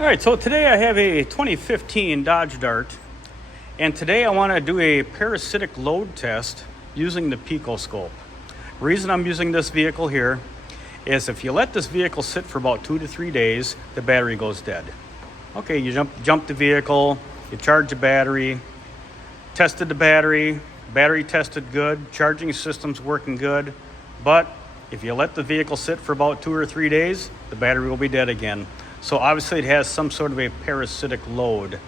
All right, so today I have a 2015 Dodge Dart, and today I want to do a parasitic load test using the PicoScope. The reason I'm using this vehicle here is if you let this vehicle sit for about 2 to 3 days, the battery goes dead. Okay, you jump the vehicle, you charge the battery, tested the battery tested good, charging system's working good, but if you let the vehicle sit for about 2 or 3 days, the battery will be dead again. So obviously it has some sort of a parasitic load.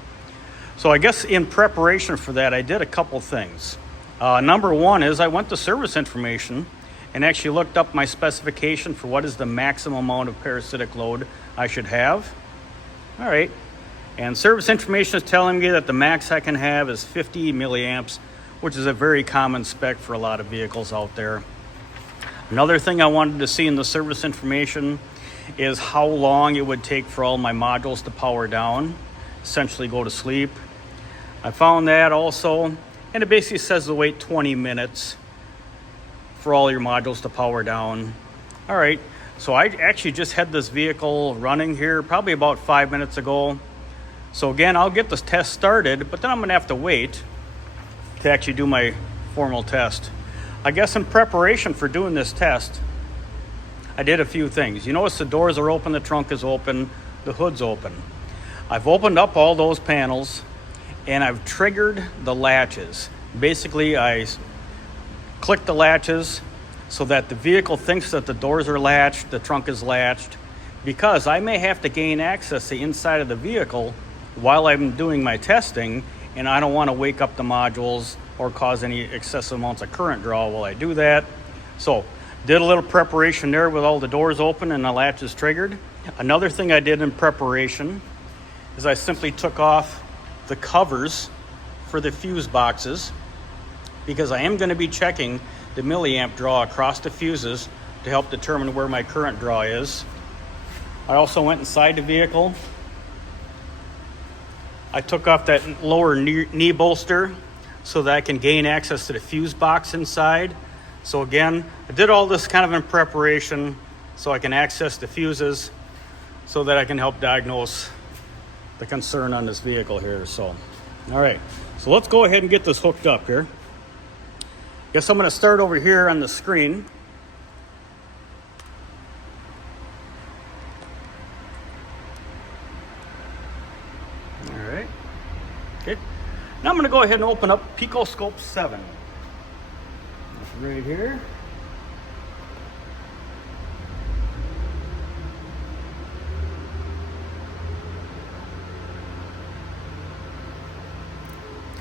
So I guess in preparation for that, I did a couple things. Number one is I went to service information and actually looked up my specification for what is the maximum amount of parasitic load I should have. All right, and service information is telling me that the max I can have is 50 milliamps, which is a very common spec for a lot of vehicles out there. Another thing I wanted to see in the service information is how long it would take for all my modules to power down, essentially go to sleep. I found that also, and it basically says to wait 20 minutes for all your modules to power down. All right, so I actually just had this vehicle running here probably about 5 minutes ago. So again, I'll get this test started, but then I'm gonna have to wait to actually do my formal test. I guess in preparation for doing this test, I did a few things. You notice the doors are open, the trunk is open, the hood's open. I've opened up all those panels and I've triggered the latches. Basically, I click the latches so that the vehicle thinks that the doors are latched, the trunk is latched, because I may have to gain access to the inside of the vehicle while I'm doing my testing, and I don't want to wake up the modules or cause any excessive amounts of current draw while I do that. So did a little preparation there with all the doors open and the latches triggered. Another thing I did in preparation is I simply took off the covers for the fuse boxes because I am going to be checking the milliamp draw across the fuses to help determine where my current draw is. I also went inside the vehicle. I took off that lower knee bolster so that I can gain access to the fuse box inside. So again, I did all this kind of in preparation so I can access the fuses so that I can help diagnose the concern on this vehicle here. So, all right, so let's go ahead and get this hooked up here. Guess I'm gonna start over here on the screen. All right, okay. Now I'm gonna go ahead and open up PicoScope 7. Right here.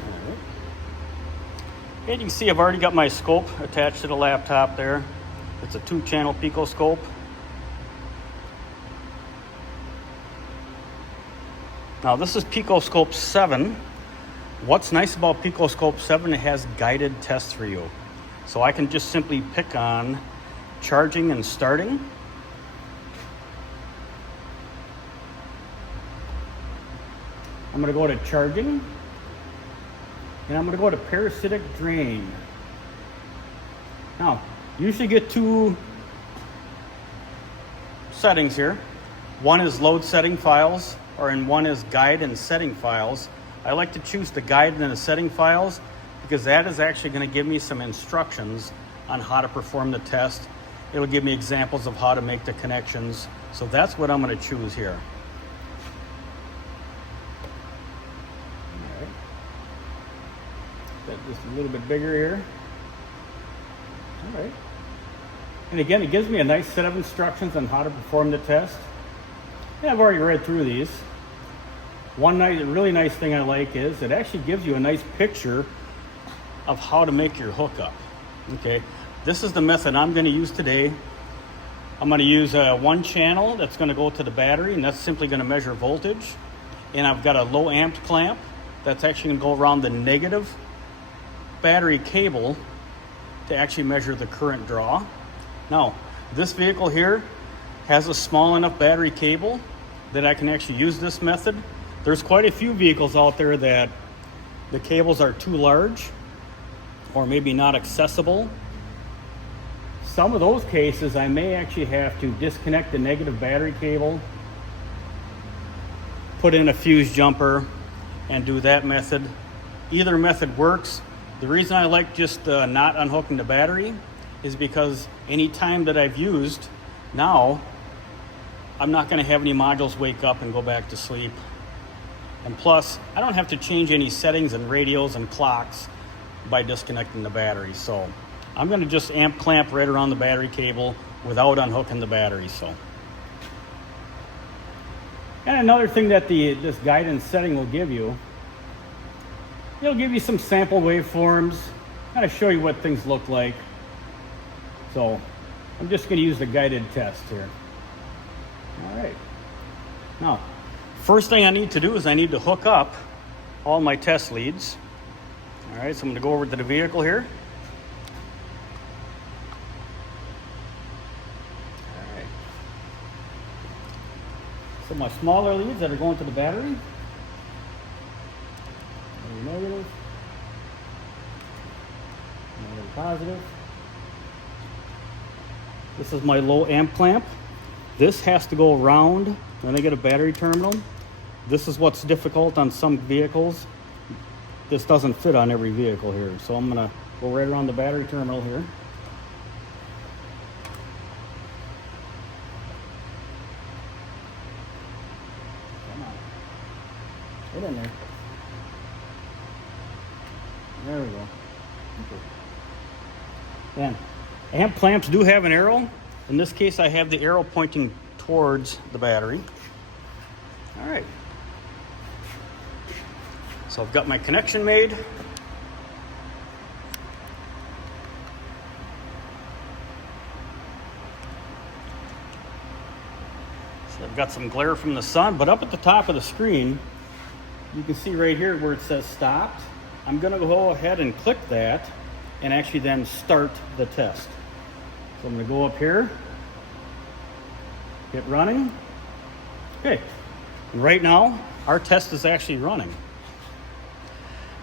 Right. And you can see I've already got my scope attached to the laptop there. It's a 2-channel PicoScope. Now this is PicoScope 7. What's nice about PicoScope 7, it has guided tests for you. So I can just simply pick on charging and starting. I'm gonna go to charging, and I'm gonna go to parasitic drain. Now, you usually get 2 settings here. One is load setting files, and one is guide and setting files. I like to choose the guide and the setting files because that is actually going to give me some instructions on how to perform the test. It'll give me examples of how to make the connections. So that's what I'm going to choose here. All right. That just a little bit bigger here. All right. And again, it gives me a nice set of instructions on how to perform the test. And I've already read through these. One really nice thing I like is it actually gives you a nice picture of how to make your hookup. Okay, this is the method I'm going to use today. I'm going to use one channel that's going to go to the battery, and that's simply going to measure voltage. And I've got a low amp clamp that's actually going to go around the negative battery cable to actually measure the current draw. Now, this vehicle here has a small enough battery cable that I can actually use this method. There's quite a few vehicles out there that the cables are too large or maybe not accessible. Some of those cases I may actually have to disconnect the negative battery cable put in a fuse jumper and do that method. Either method works. The reason I like just not unhooking the battery is because any time that I've used now, I'm not going to have any modules wake up and go back to sleep. And plus, I don't have to change any settings and radios and clocks by disconnecting the battery. So I'm going to just amp clamp right around the battery cable without unhooking the battery. So, and another thing that this guidance setting will give you, it'll give you some sample waveforms, kind of show you what things look like. So I'm just going to use the guided test here. All right. Now, first thing I need to do is I need to hook up all my test leads. All right, so I'm going to go over to the vehicle here. All right. So my smaller leads that are going to the battery. Negative. Negative, positive. This is my low amp clamp. This has to go around when I get a battery terminal. This is what's difficult on some vehicles. This doesn't fit on every vehicle here. So I'm gonna go right around the battery terminal here. Come on. Get in there. There we go. Okay. And amp clamps do have an arrow. In this case, I have the arrow pointing towards the battery. All right. So I've got my connection made. So I've got some glare from the sun, but up at the top of the screen, you can see right here where it says stopped. I'm going to go ahead and click that and actually then start the test. So I'm going to go up here, hit running. Okay, and right now our test is actually running.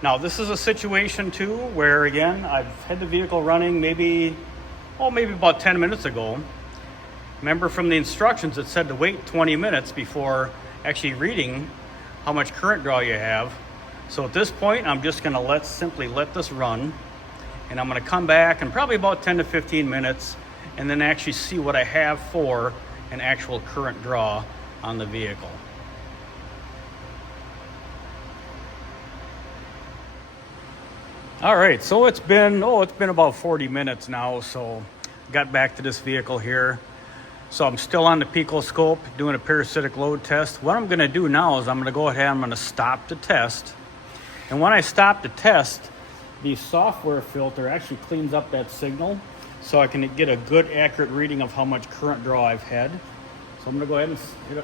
Now this is a situation too where again I've had the vehicle running maybe about 10 minutes ago. Remember from the instructions it said to wait 20 minutes before actually reading how much current draw you have. So at this point I'm just going to simply let this run, and I'm going to come back in probably about 10 to 15 minutes and then actually see what I have for an actual current draw on the vehicle. All right, so it's been about 40 minutes now, so got back to this vehicle here. So I'm still on the PicoScope doing a parasitic load test. What I'm going to do now is I'm going to go ahead and I'm going to stop the test. And when I stop the test, the software filter actually cleans up that signal so I can get a good accurate reading of how much current draw I've had. So I'm going to go ahead and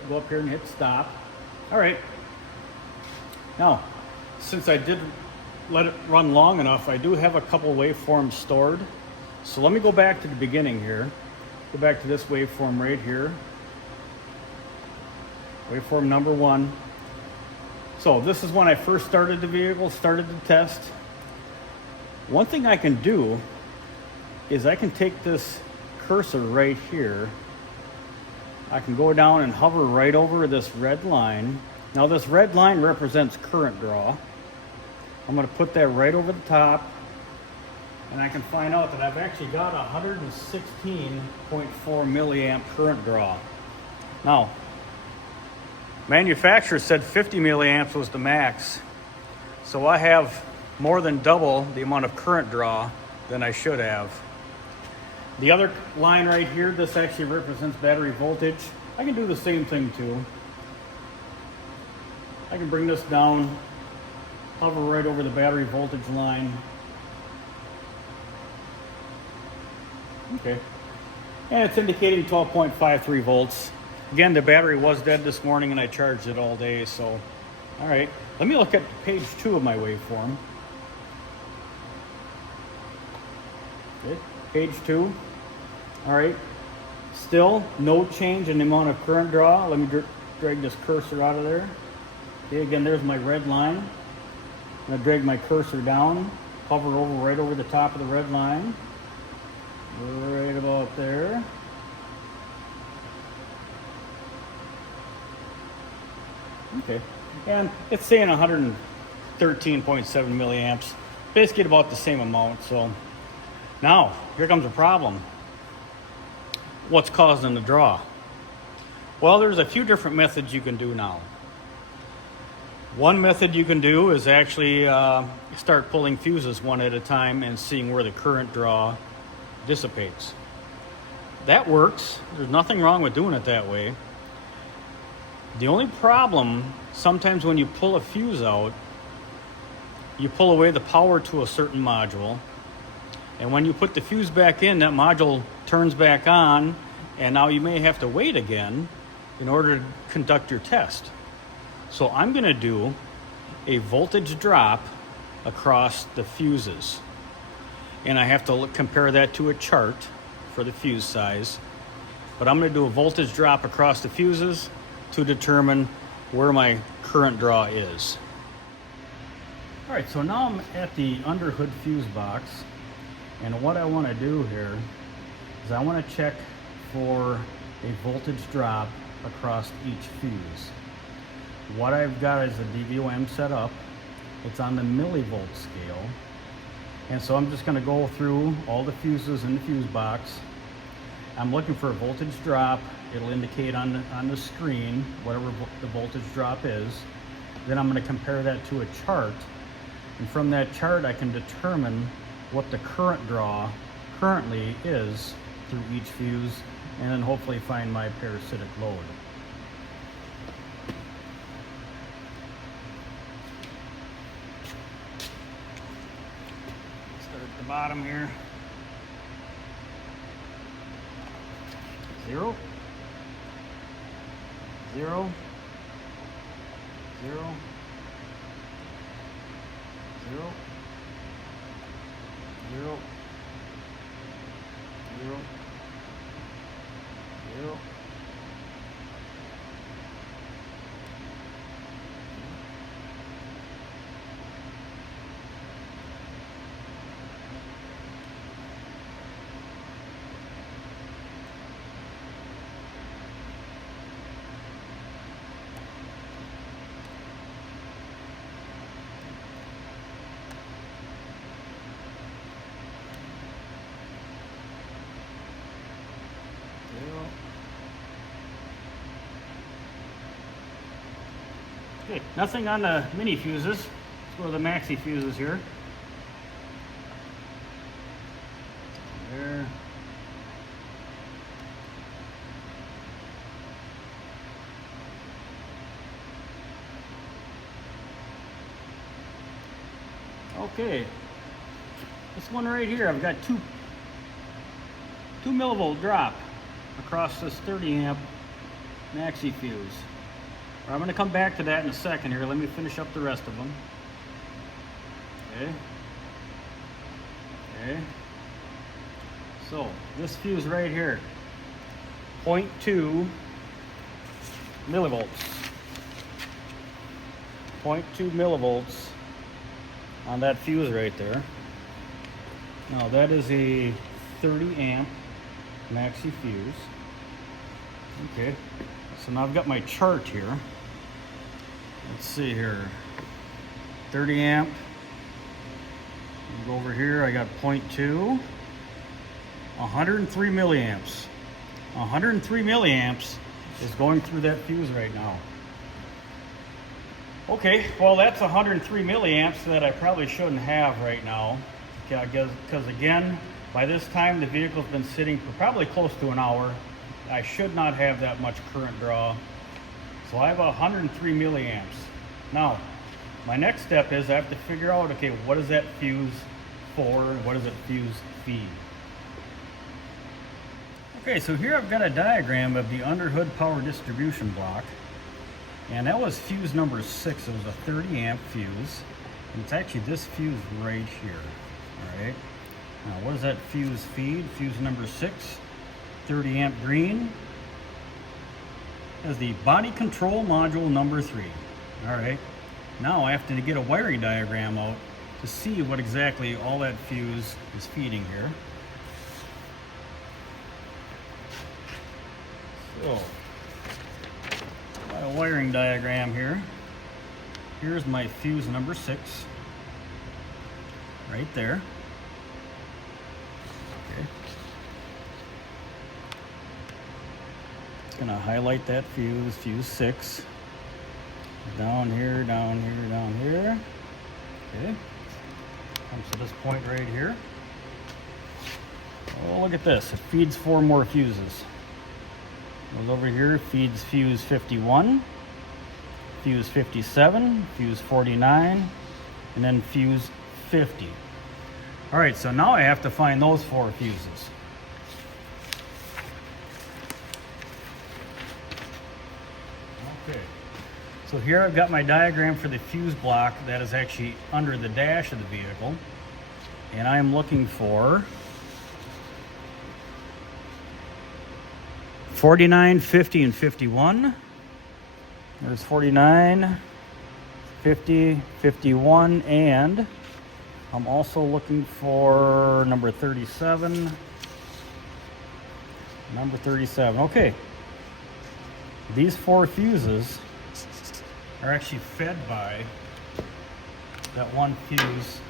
go up here and hit stop. All right. Now, since I did let it run long enough, I do have a couple waveforms stored. So let me go back to the beginning here. Go back to this waveform right here. Waveform number 1. So this is when I first started the vehicle, started the test. One thing I can do is I can take this cursor right here. I can go down and hover right over this red line. Now this red line represents current draw. I'm going to put that right over the top, and I can find out that I've actually got 116.4 milliamp current draw. Now, manufacturer said 50 milliamps was the max, so I have more than double the amount of current draw than I should have. The other line right here, this actually represents battery voltage. I can do the same thing too. I can bring this down, hover right over the battery voltage line. Okay. And it's indicating 12.53 volts. Again, the battery was dead this morning and I charged it all day, so. All right, let me look at page 2 of my waveform. Okay, page 2. All right, still no change in the amount of current draw. Let me drag this cursor out of there. Okay, again, there's my red line. I'm gonna drag my cursor down, hover right over the top of the red line. Right about there. Okay, and it's saying 113.7 milliamps, basically about the same amount. So now here comes a problem. What's causing the draw? Well, there's a few different methods you can do now. One method you can do is actually start pulling fuses one at a time and seeing where the current draw dissipates. That works. There's nothing wrong with doing it that way. The only problem, sometimes when you pull a fuse out, you pull away the power to a certain module, and when you put the fuse back in, that module turns back on, and now you may have to wait again in order to conduct your test. So I'm going to do a voltage drop across the fuses, and I have to compare that to a chart for the fuse size, but I'm going to do a voltage drop across the fuses to determine where my current draw is. All right, so now I'm at the Underhood fuse box, and what I want to do here is I want to check for a voltage drop across each fuse. What I've got is a DVOM set up. It's on the millivolt scale, and so I'm just going to go through all the fuses in the fuse box. I'm looking for a voltage drop. It'll indicate on the screen whatever the voltage drop is. Then I'm going to compare that to a chart, and from that chart I can determine what the current draw currently is through each fuse, and then hopefully find my parasitic load. Start at the bottom here. 0, 0, 0, 0, 0, 0, 0. Okay, nothing on the mini fuses. Let's go to the maxi fuses here. There. Okay, this one right here, I've got 2 millivolt drop across this 30 amp maxi fuse. I'm going to come back to that in a second here. Let me finish up the rest of them. Okay. Okay. So this fuse right here, 0.2 millivolts. 0.2 millivolts on that fuse right there. Now that is a 30 amp maxi fuse. Okay. So now I've got my chart here. Let's see here. 30 amp. Go over here, I got 0.2. 103 milliamps. 103 milliamps is going through that fuse right now. Okay, well that's 103 milliamps that I probably shouldn't have right now. Because again, by this time the vehicle's been sitting for probably close to an hour. I should not have that much current draw. So I have 103 milliamps. Now, my next step is I have to figure out, okay, what is that fuse for? What does it fuse feed? Okay, so here I've got a diagram of the Underhood power distribution block. And that was fuse number 6. It was a 30 amp fuse. And it's actually this fuse right here. All right. Now, what does that fuse feed? Fuse number 6. 30 amp green as the body control module number 3. All right, now I have to get a wiring diagram out to see what exactly all that fuse is feeding here. So I wiring diagram here. Here's my fuse number 6, right there. Okay. It's gonna highlight that fuse, fuse 6. Down here, down here, down here. Okay. Comes to this point right here. Oh, look at this. It feeds 4 more fuses. Goes over here, feeds fuse 51, fuse 57, fuse 49, and then fuse 50. All right, so now I have to find those 4 fuses. Okay, so here I've got my diagram for the fuse block that is actually under the dash of the vehicle, and I am looking for 49, 50, and 51. There's 49, 50, 51, and I'm also looking for number 37. Number 37. Okay. These 4 fuses are actually fed by that one fuse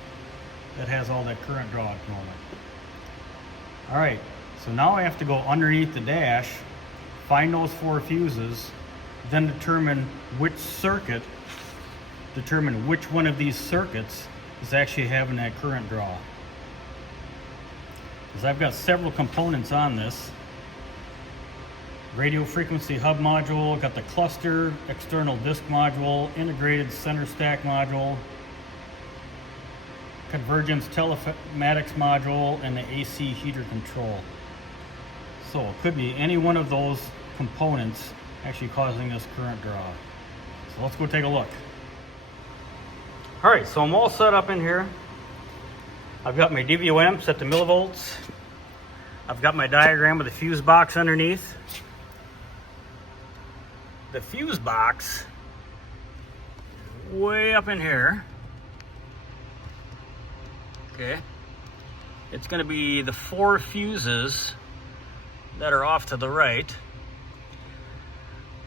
that has all that current draw at the moment. All right. So now I have to go underneath the dash, find those 4 fuses, then determine which one of these circuits is actually having that current draw. Because I've got several components on this. Radio frequency hub module, got the cluster, external disk module, integrated center stack module, convergence telematics module, and the AC heater control. So it could be any one of those components actually causing this current draw. So let's go take a look. All right, so I'm all set up in here. I've got my DVOM set to millivolts. I've got my diagram of the fuse box underneath. The fuse box is way up in here. Okay. It's going to be the 4 fuses that are off to the right.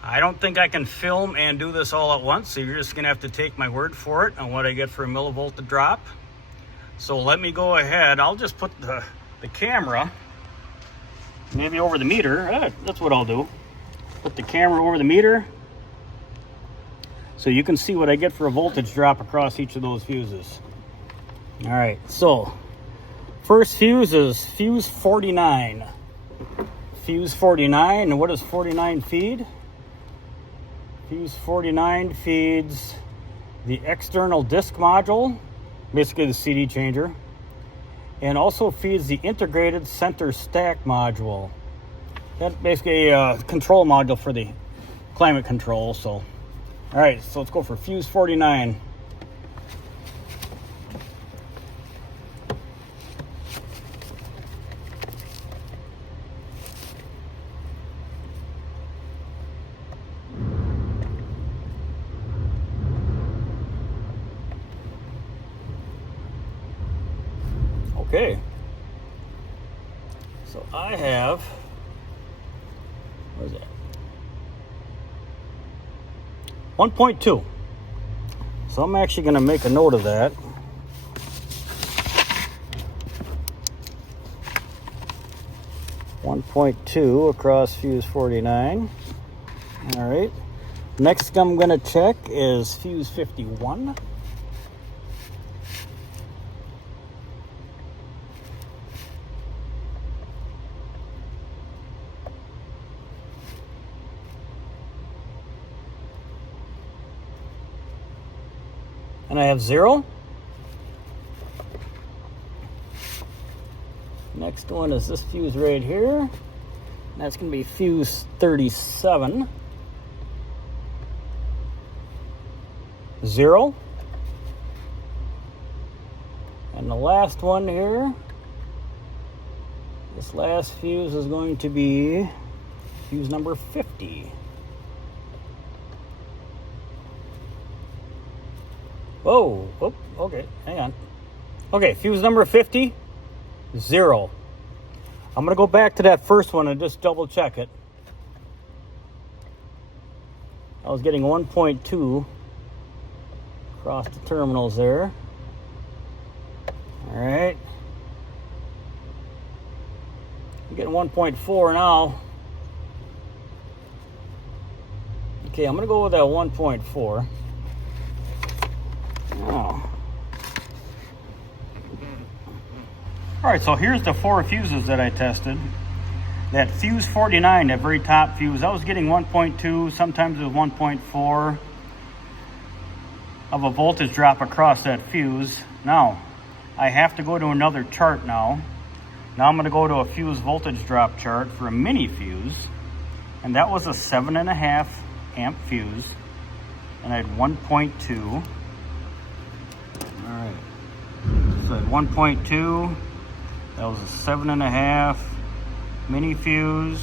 I don't think I can film and do this all at once, so you're just gonna have to take my word for it on what I get for a millivolt to drop. So let me go ahead. I'll just put the camera maybe over the meter. That's what I'll do. Put the camera over the meter so you can see what I get for a voltage drop across each of those fuses. All right, so first fuse is fuse 49. Fuse 49, and what does 49 feed? Fuse 49 feeds the external disk module, basically the CD changer, and also feeds the integrated center stack module. That's basically a control module for the climate control. So, all right, so let's go for fuse 49. Okay, so I have, what is that? 1.2. So I'm actually going to make a note of that. .2 across fuse 49. All right. Next I'm going to check is fuse 51. And I have 0. Next one is this fuse right here. And that's going to be fuse 37. 0. And the last one here, this last fuse is going to be fuse number 50. Whoa, oh, okay, hang on. Okay, fuse number 50, 0. I'm gonna go back to that first one and just double check it. I was getting 1.2 across the terminals there. All right. I'm getting 1.4 now. Okay, I'm gonna go with that 1.4. Oh. All right, so here's the 4 fuses that I tested. That fuse 49, that very top fuse, I was getting 1.2, sometimes it was 1.4 of a voltage drop across that fuse. Now, I have to go to another chart now. Now I'm going to go to a fuse voltage drop chart for a mini fuse. And that was a 7.5 amp fuse. And I had 1.2. All right. So I had 1.2. That was a 7.5 mini fuse.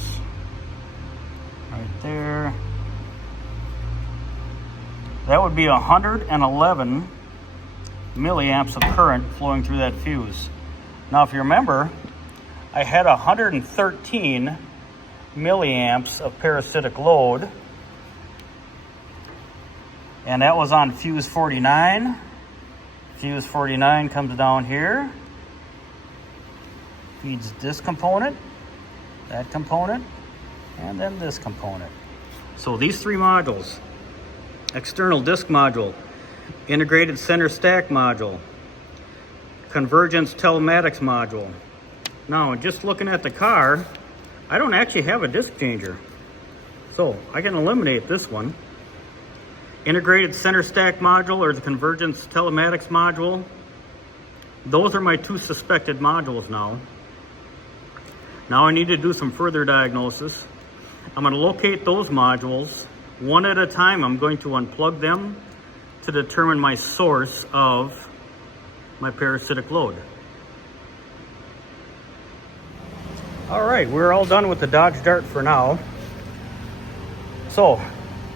Right there. That would be 111 milliamps of current flowing through that fuse. Now, if you remember, I had 113 milliamps of parasitic load, and that was on fuse 49. Fuse 49 comes down here, feeds this component, that component, and then this component. So these 3 modules: external disk module, integrated center stack module, convergence telematics module. Now, just looking at the car, I don't actually have a disk changer, so I can eliminate this one. Integrated center stack module or the convergence telematics module, those are my 2 suspected modules now. Now I need to do some further diagnosis. I'm going to locate those modules one at a time. I'm going to unplug them to determine my source of my parasitic load. All right, we're all done with the Dodge Dart for now. So,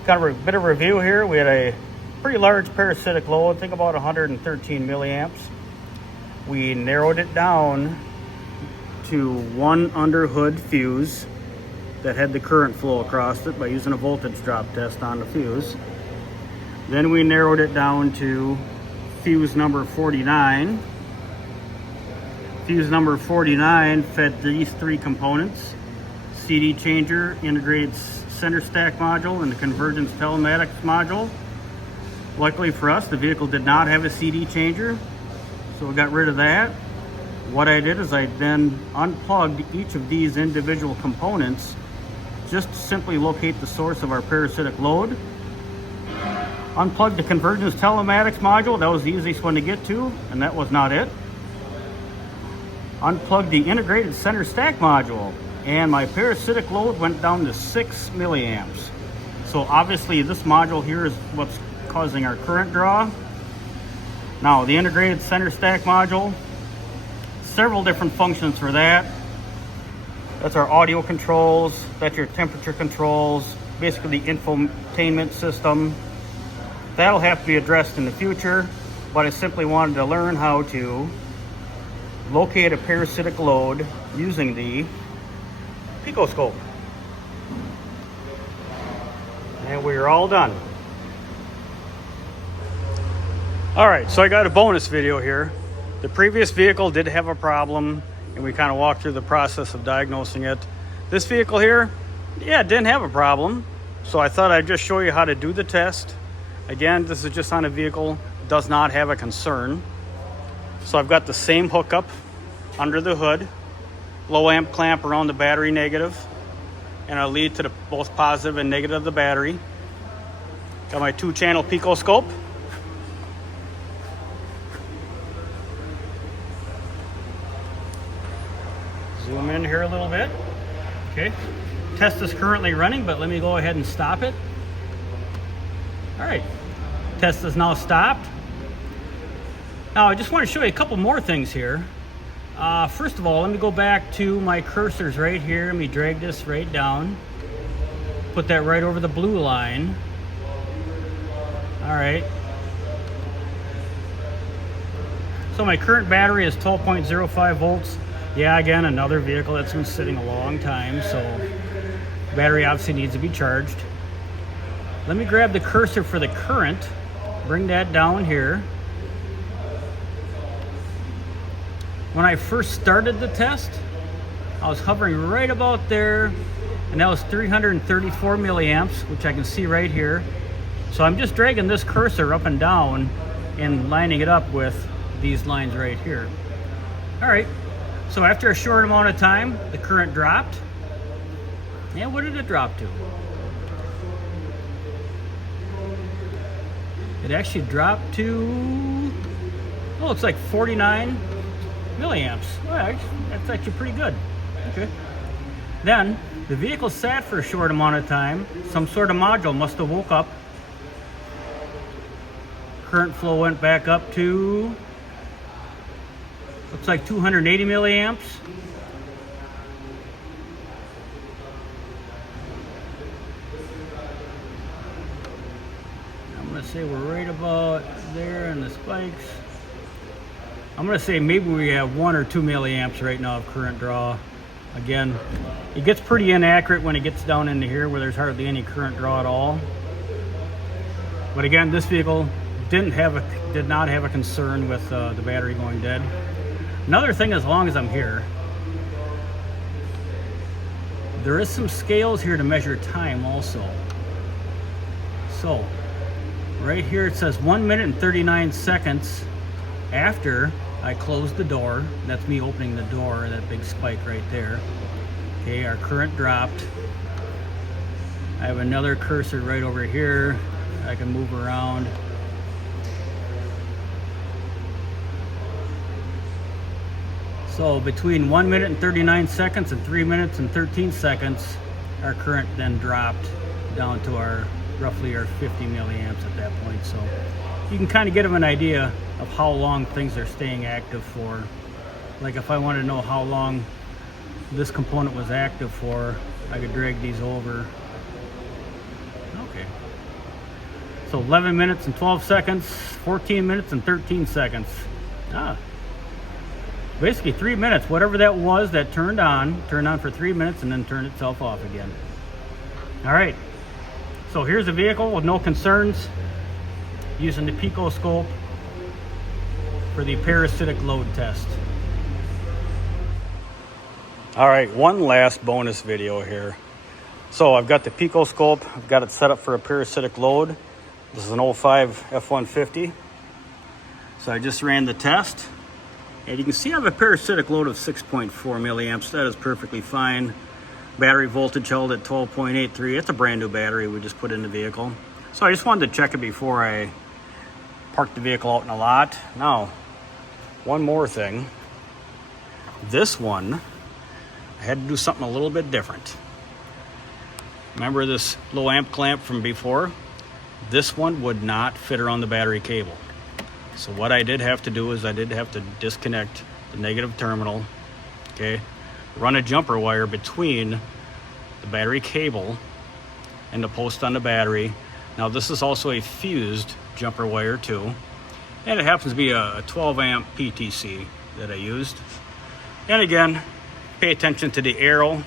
kind of a bit of review here. We had a pretty large parasitic load, I think about 113 milliamps. We narrowed it down to 1 underhood fuse that had the current flow across it by using a voltage drop test on the fuse. Then we narrowed it down to fuse number 49. Fuse number 49 fed these 3 components: CD changer, integrated center stack module, and the convergence telematics module. Luckily for us, the vehicle did not have a CD changer, so we got rid of that. What I did is I then unplugged each of these individual components just to simply locate the source of our parasitic load. Unplugged the convergence telematics module, that was the easiest one to get to, and that was not it. Unplugged the integrated center stack module, and my parasitic load went down to 6 milliamps. So obviously this module here is what's causing our current draw. Now the integrated center stack module, several different functions for that. That's our audio controls, that's your temperature controls, basically the infotainment system. That'll have to be addressed in the future, but I simply wanted to learn how to locate a parasitic load using the PicoScope. And we're all done. All right, so I got a bonus video here. The previous vehicle did have a problem, and we kind of walked through the process of diagnosing it. This vehicle here, yeah, it didn't have a problem. So I thought I'd just show you how to do the test. Again, this is just on a vehicle, does not have a concern. So I've got the same hookup under the hood, low amp clamp around the battery negative, and a lead to the both positive and negative of the battery. Got my 2-channel PicoScope. Zoom in here a little bit. Okay, test is currently running, but let me go ahead and stop it. All right, test is now stopped. Now I just want to show you a couple more things here. First of all, let me go back to my cursors right here. Let me drag this right down. Put that right over the blue line. All right. So my current battery is 12.05 volts. Yeah, again, another vehicle that's been sitting a long time, so battery obviously needs to be charged. Let me grab the cursor for the current, bring that down here. When I first started the test, I was hovering right about there, and that was 334 milliamps, which I can see right here. So I'm just dragging this cursor up and down and lining it up with these lines right here. All right, so after a short amount of time, the current dropped. And what did it drop to? It actually dropped to, oh, looks like 49 milliamps. Well, that's actually pretty good. Okay. Then the vehicle sat for a short amount of time. Some sort of module must have woke up. Current flow went back up to, looks like 280 milliamps. I'm gonna say we're right about there in the spikes. I'm gonna say maybe we have 1 or 2 milliamps right now of current draw. Again, it gets pretty inaccurate when it gets down into here where there's hardly any current draw at all. But again, this vehicle did not have a concern with the battery going dead. Another thing, as long as I'm here, there is some scales here to measure time also. So right here it says 1 minute and 39 seconds after I closed the door. That's me opening the door, that big spike right there. Okay, our current dropped. I have another cursor right over here. I can move around. So between 1 minute and 39 seconds and 3 minutes and 13 seconds, our current then dropped down to roughly our 50 milliamps at that point. So you can kind of get an idea of how long things are staying active for. Like if I want to know how long this component was active for, I could drag these over. Okay. So 11 minutes and 12 seconds, 14 minutes and 13 seconds. Basically 3 minutes, whatever that was that turned on for 3 minutes and then turned itself off again. All right, so here's a vehicle with no concerns, using the PicoScope for the parasitic load test. All right, one last bonus video here. So I've got the PicoScope, I've got it set up for a parasitic load. This is an 05 F-150. So I just ran the test. And you can see I have a parasitic load of 6.4 milliamps. That is perfectly fine. Battery voltage held at 12.83. It's a brand new battery we just put in the vehicle. So I just wanted to check it before I parked the vehicle out in a lot. Now, one more thing. This one, I had to do something a little bit different. Remember this low amp clamp from before? This one would not fit around the battery cable. So what I did have to do is I did have to disconnect the negative terminal, okay? Run a jumper wire between the battery cable and the post on the battery. Now this is also a fused jumper wire too. And it happens to be a 12 amp PTC that I used. And again, pay attention to the arrow,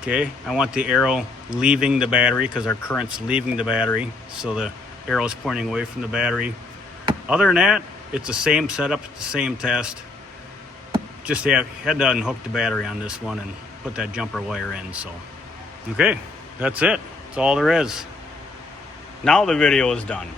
okay? I want the arrow leaving the battery because our current's leaving the battery. So the arrow's pointing away from the battery. Other than that, it's the same setup, the same test. Just had to unhook the battery on this one and put that jumper wire in. So, okay, that's it. That's all there is. Now the video is done.